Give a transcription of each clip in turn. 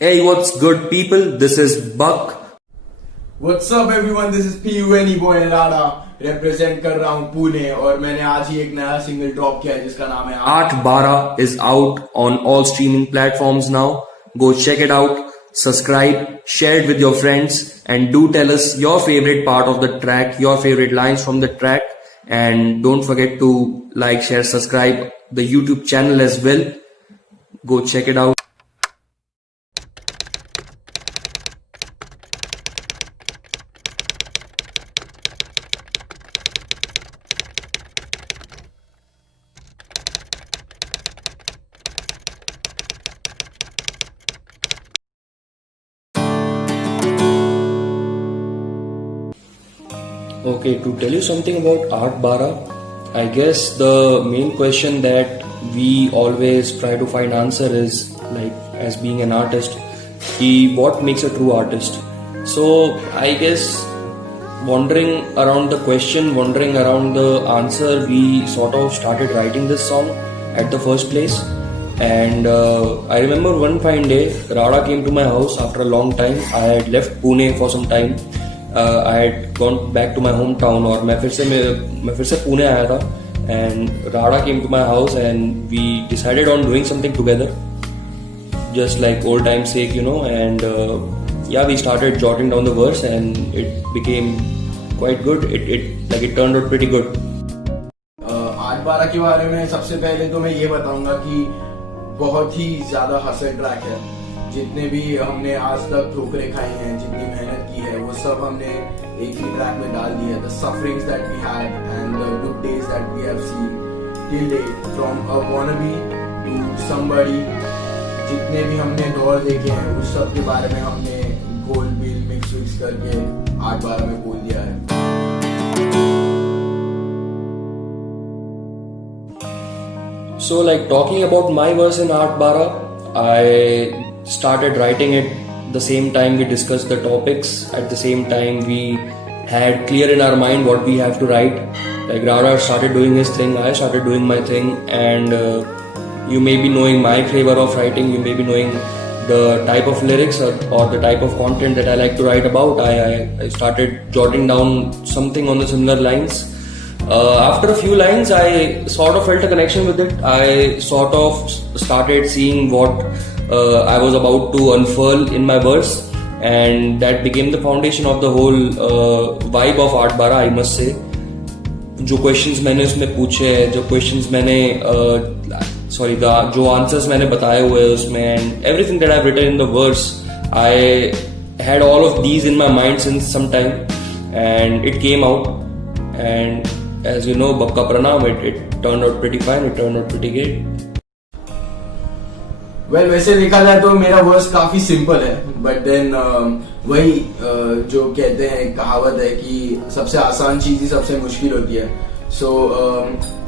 Hey, what's good, people? This is Buck. What's up everyone, this is PUNE boy Rada represent कर रहा हूँ पुणे और मैंने आज ही एक नया सिंगल ड्रॉप किया है जिसका नाम है 812 is out on all streaming platforms now. Go check it out, subscribe, share it with your friends, and do tell us your favorite part of the track, your favorite lines from the track, and don't forget to like, share, subscribe the YouTube channel as well. Go check it out. Okay, to tell you something about Art Bara, I guess the main question that we always try to find answer is like, as being an artist, what makes a true artist? So I guess wandering around the question, wandering around the answer, we sort of started writing this song at the first place. And I remember one fine day, Rada came to my house after a long time. I had left Pune for some time. I had gone back to my hometown और मैं फिर से पुणे आया था and Rada came to my house and we decided on doing something together just like old times sake, you know, and yeah, we started jotting down the verse and it became quite good. It turned out pretty good. 812 के बारे में सबसे पहले तो मैं ये बताऊंगा कि बहुत ही ज्यादा हसल ट्रैक है। जितने भी हमने आज तक ठोकरें खाई हैं, जितनी मेहनत की है, वो सब हमने एक ही ट्रैक में डाल दी है। The sufferings that we had and the good days that we have seen till date, from a wannabe to somebody, जितने भी हमने दौर देखे हैं उस सब के बारे में हमने गोल बिल मिक्स करके 812 में बोल दिया है। So like talking about my verse in 812, I started writing it the same time we discussed the topics. At the same time we had clear in our mind what we have to write. Like Rada started doing his thing, I started doing my thing, and you may be knowing my flavor of writing, you may be knowing the type of lyrics or the type of content that I like to write about. I started jotting down something on the similar lines. After a few lines, I sort of felt a connection with it. I sort of started seeing what I was about to unfurl in my verse, and that became the foundation of the whole vibe of 812, I must say. जो questions मैंने उसमें पूछे, जो questions मैंने जो answers मैंने बताए हुए उसमें, and everything that I've written in the verse, I had all of these in my mind since some time, and it came out, and as you know, Bakka Pranam, it turned out pretty fine, it turned out pretty great. Well, वैसे देखा जाए तो मेरा verse काफी simple है, but then वही जो कहते हैं कहावत है कि सबसे आसान चीज ही सबसे मुश्किल होती है. So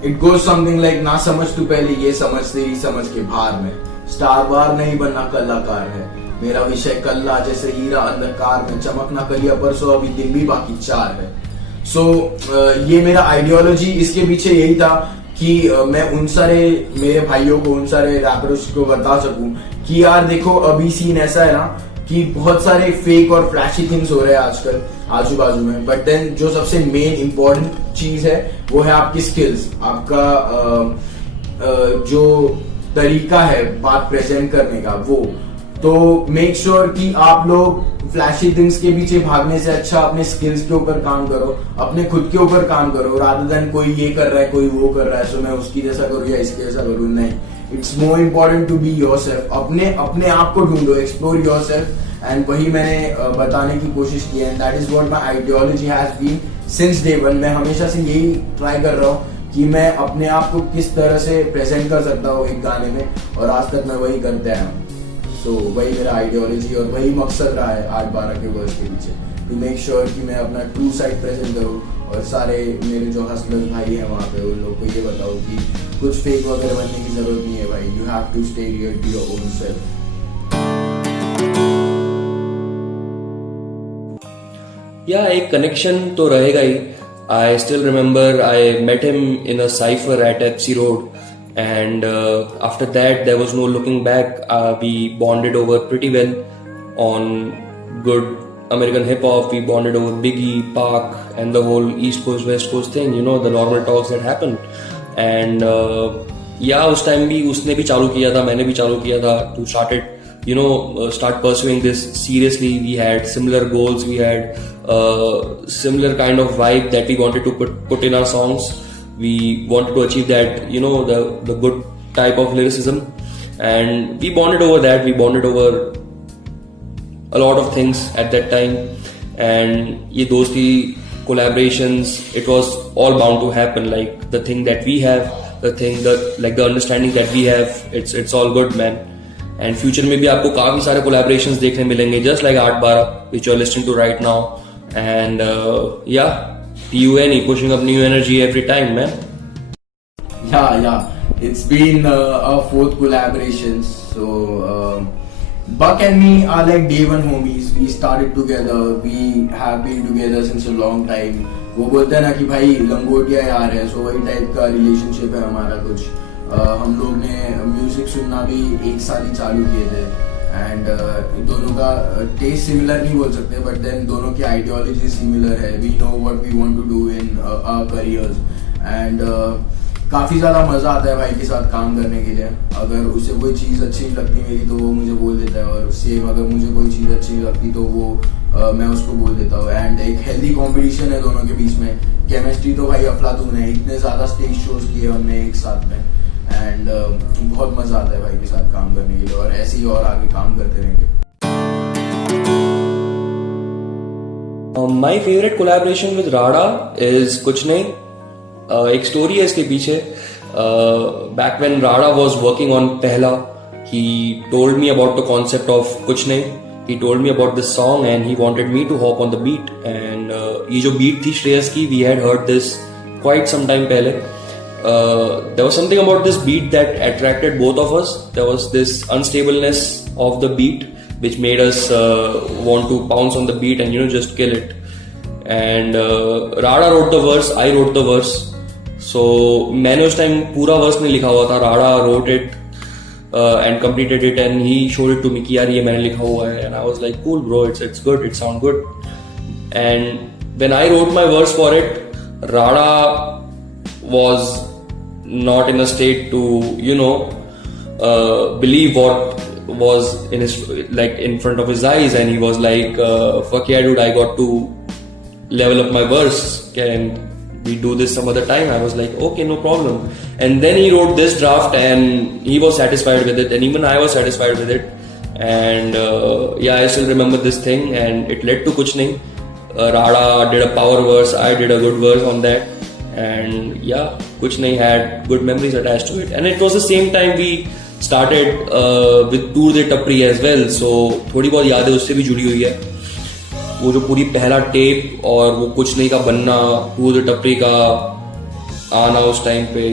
it goes something like, ना समझ तू पहले ये समझ तेरी समझ के भार में, स्टार वार नहीं बनना कलाकार है, मेरा विषय कल्ला जैसे हीरा अंधकार में, चमकना कलिया परसों अभी दिन भी बाकी 4 है. सो ये मेरा आइडियोलॉजी इसके पीछे यही था कि मैं उन सारे मेरे भाइयों को, उन सारे रैपर्स को बता सकूं कि यार देखो, अभी सीन ऐसा है ना कि बहुत सारे फेक और फ्लैशी थिंग्स हो रहे हैं आजकल आजू बाजू में, बट देन जो सबसे मेन इंपॉर्टेंट चीज है वो है आपकी स्किल्स, आपका जो तरीका है बात प्रेजेंट करने का वो. तो मेक श्योर कि आप लोग फ्लैशी थिंग्स के पीछे भागने से अच्छा अपने स्किल्स के ऊपर काम करो, अपने खुद के ऊपर काम करो, रादर देन कोई ये कर रहा है कोई वो कर रहा है सो मैं उसकी जैसा करूँ या इसके जैसा करूँ. नहीं, it's more important to be yourself. अपने आप को ढूंढो, एक्सप्लोर योरसेल्फ, एंड वही मैंने बताने की कोशिश की है. That is what my ideology has been since day one. मैं हमेशा से यही ट्राई कर रहा हूँ कि मैं अपने आप को किस तरह से प्रेजेंट कर सकता हूँ एक गाने में, और आज तक मैं वही करते आया हूँ. सो वही मेरा आइडियोलॉजी और वही मकसद रहा है 812 के वर्स के पीछे, टू मेक श्योर कि मैं अपना ट्रू साइड प्रेजेंट करूँ और सारे मेरे जो हस्बैंड भाई हैं वहाँ पे उन लोग को ये बताऊँ कि कुछ फेक वगैरह बनने की जरूरत नहीं है भाई. You have to stay real to your own self. या एक कनेक्शन तो रहेगा ही. I still remember I met him in a cypher at Epsi Road, and after that there was no looking back. We bonded over pretty well on good American hip hop. We bonded over Biggie, Pac, and the whole East Coast West Coast thing, you know, the normal talks that happened. And yeah, उस time भी उसने भी चालू किया था, मैंने भी चालू किया था to start pursuing this seriously. We had similar goals, we had similar kind of vibe that we wanted to put in our songs. We wanted to achieve that, you know, the good type of lyricism, and we bonded over that. We bonded over a lot of things at that time, and ye dosti collaborations, it was all bound to happen. Like the thing that we have, the understanding that we have, it's all good, man. And future में भी आपको काफी सारे collaborations देखने मिलेंगे, just like Art Bara, which you're listening to right now. And yeah, PUNE pushing up new energy every time, man. Yeah. It's been our fourth collaboration. So Buck and me are like day one homies. We started together. We have been together since a long time. वो बोलते हैं ना कि भाई लंगोटिया यार है, so वही type का रिलेशनशिप है हमारा कुछ. हम लोग ने म्यूजिक सुनना भी एक साथ ही चालू किए थे, एंड दोनों का टेस्ट सिमिलर नहीं बोल सकते, बट देन दोनों की आइडियोलॉजी सिमिलर है. We know what we want to do in our careers, and काफ़ी ज़्यादा मज़ा आता है भाई के साथ काम करने के लिए. अगर उसे कोई चीज़ अच्छी नहीं लगती मेरी तो वो मुझे बोल देता है, और सेम अगर मुझे कोई चीज़ अच्छी नहीं लगती तो वो मैं उसको बोल देता हूँ. एंड एक हेल्दी कॉम्पिटिशन है दोनों के बीच में. केमिस्ट्री तो भाई अफलातून है. इतने ज़्यादा स्टेज शोज किए हमने एक साथ में, एंड बहुत मज़ा आता है भाई के साथ काम करने के लिए, और ऐसे ही और आगे काम करते रहेंगे. My favorite collaboration with Rada is कुछ नहीं, एक स्टोरी है इसके पीछे. Back when Rada was working on Pehla, he told me about the concept of कुछ नहीं. He told me about this song and he wanted me to hop on the beat. And ये जो beat थी श्रेयस की, we had heard this quite some time पहले. There was something about this beat that attracted both of us. There was this unstableness of the beat which made us want to pounce on the beat and just kill it. And Rada wrote the verse, I wrote the verse. So मैंने उस time पूरा verse नहीं लिखा हुआ था. Rada wrote it and completed it, and he showed it to me कि यार ये मैंने लिखा हुआ है. And I was like, cool bro, it's good, it sounds good. And when I wrote my verse for it, Rada was not in a state to believe what was in his in front of his eyes, and he was like, fuck yeah dude, I got to level up my verse, can we do this some other time? I was like, okay, no problem. And then he wrote this draft and he was satisfied with it, and even I was satisfied with it. And yeah, I still remember this thing, and it led to Kuch Nahi. Rada did a power verse, I did a good verse on that, and yeah, Kuch Nahi had good memories attached to it. And it was the same time we started with Tour de Tapri as well, so थोड़ी बहुत यादें उससे भी जुड़ी हुई है. वो जो पूरी पहला टेप और वो कुछ नहीं का बनना, टूर द टपरी का आना उस टाइम पे,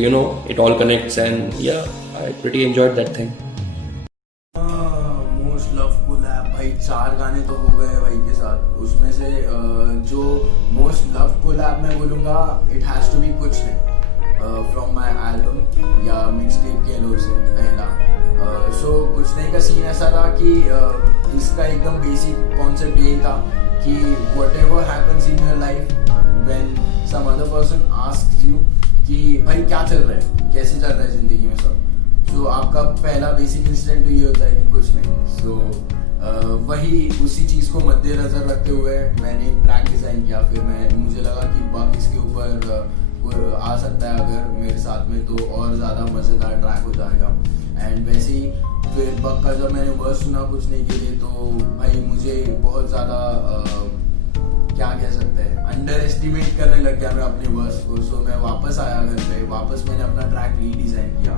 it all connects, and yeah, I pretty enjoyed that thing. Most love collab भाई 4 गाने तो हो गए भाई के साथ. उसमें से जो मोस्ट लव कोलैब मैं बोलूँगा, इट हैज टू बी कुछ नहीं फ्रॉम माय एल्बम या मिक्स टेप कह लो उसे पहला. सो कुछ नहीं का सीन ऐसा था कि इसका एकदम बेसिक कॉन्सेप्ट यही था कि whatever happens in your life, when some other person asks you कि भाई क्या चल रहा है, कैसे चल रहा है जिंदगी में सब, so आपका पहला बेसिक इंस्टेंट तो ये होता है कि कुछ नहीं. so वही उसी चीज को मद्देनजर रखते हुए मैंने एक ट्रैक डिजाइन किया. फिर मुझे लगा कि बक इसके ऊपर आ सकता है अगर मेरे साथ में, तो और ज्यादा मजेदार ट्रैक हो जाएगा. एंड वैसे ही फिर बक का जब मैंने वर्स सुना कुछ नहीं के लिए, तो भाई मुझे बहुत ज़्यादा क्या कह सकते हैं, अंडर एस्टिमेट करने लग गया मैं अपने वर्स को. सो मैं वापस आया घर पे, वापस मैंने अपना ट्रैक रीडिज़ाइन किया,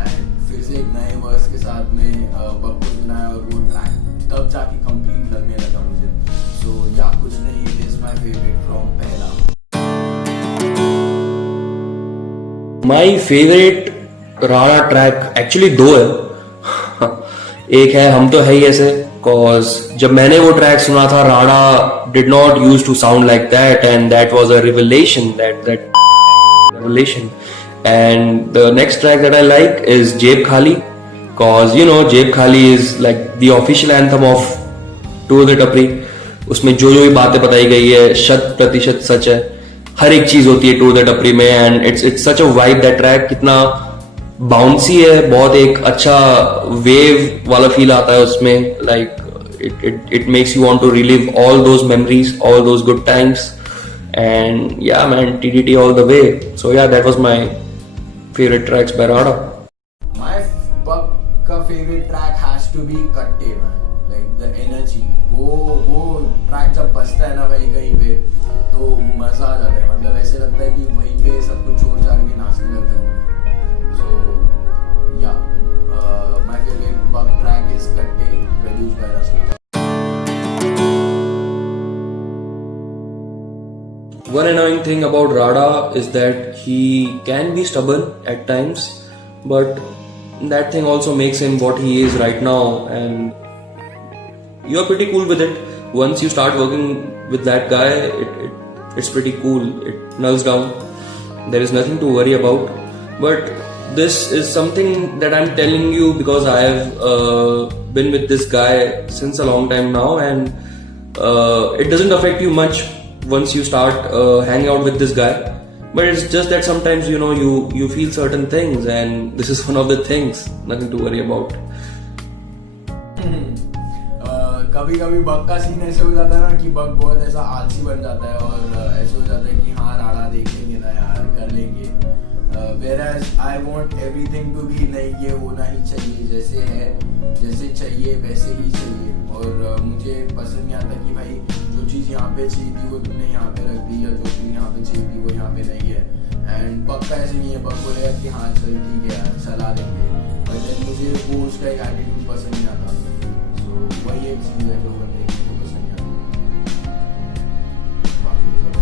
एंड फिर से एक नए वर्स के साथ में बक को सुनाया, और वो ट्रैक तब जाके कंप्लीट लगने लगा मुझे. सो या कुछ नहीं, it is my favourite from पहला. My favourite Rana track actually 2 है. एक है हम तो है ही ऐसे, cause जब मैंने वो ट्रैक सुना था, Rana did not used to sound like that, and that was a revelation, that revelation. And the next track that I like is Jeb Khali, cause you know Jeb Khali is like the official anthem of Tour de Tapri. उसमें जो जो भी बातें बताई गई है 100% सच है. हर एक चीज होती है टूर द टपरी में, and it's such a vibe. That track कितना बाउंसी है, बहुत एक अच्छा वेव वाला फील आता है उसमें. Like it makes you want to relive all those memories, all those good times. And yeah man, TDT all the way. So yeah, that was my favorite tracks by Rada. My Buck का favorite track has to be Katte man. Like the energy, वो track जब बजता है ना भाई कहीं पे तो मजा आ जाता है. मतलब ऐसे लगता है कि वहीं पे सब कुछ छोड़ छाड़ के नाचने लगता हूँ. So yeah, my favorite Buck track is Katte, produced by Rasmi. One annoying thing about Rada is that he can be stubborn at times, but that thing also makes him what he is right now, and you're pretty cool with it. Once you start working with that guy, it's pretty cool. It nulls down. There is nothing to worry about. But this is something that I'm telling you because I have been with this guy since a long time now, and it doesn't affect you much once you start hanging out with this guy. But it's just that sometimes you know you feel certain things, and this is one of the things. Nothing to worry about. कभी कभी bug का scene ऐसे हो जाता है ना कि bug बहुत ऐसा आलसी बन जाता है और ऐसे हो जाता है कि हाँ राड़ा देख लेंगे ना यार, कर लेंगे. Whereas I want everything to be नहीं, ये होना ही चाहिए जैसे है, जैसे चाहिए वैसे ही चाहिए. और मुझे पसंद नहीं आता कि भाई जो चीज़ यहाँ पे चाहिए थी वो तुमने यहाँ पे रख दी, या जो चीज़ यहाँ पे चाहिए थी वो यहाँ पे नहीं है. एंड बग का ऐसे नहीं है. बग बोलेगा कि हाँ चल ठीक है यार चला देंगे, बट मुझे वो उसका एक एटीट्यूड पसंद नहीं आता. सो वही एक चीज़ है जो बंदे को पसंद नहीं आता. बाकी सब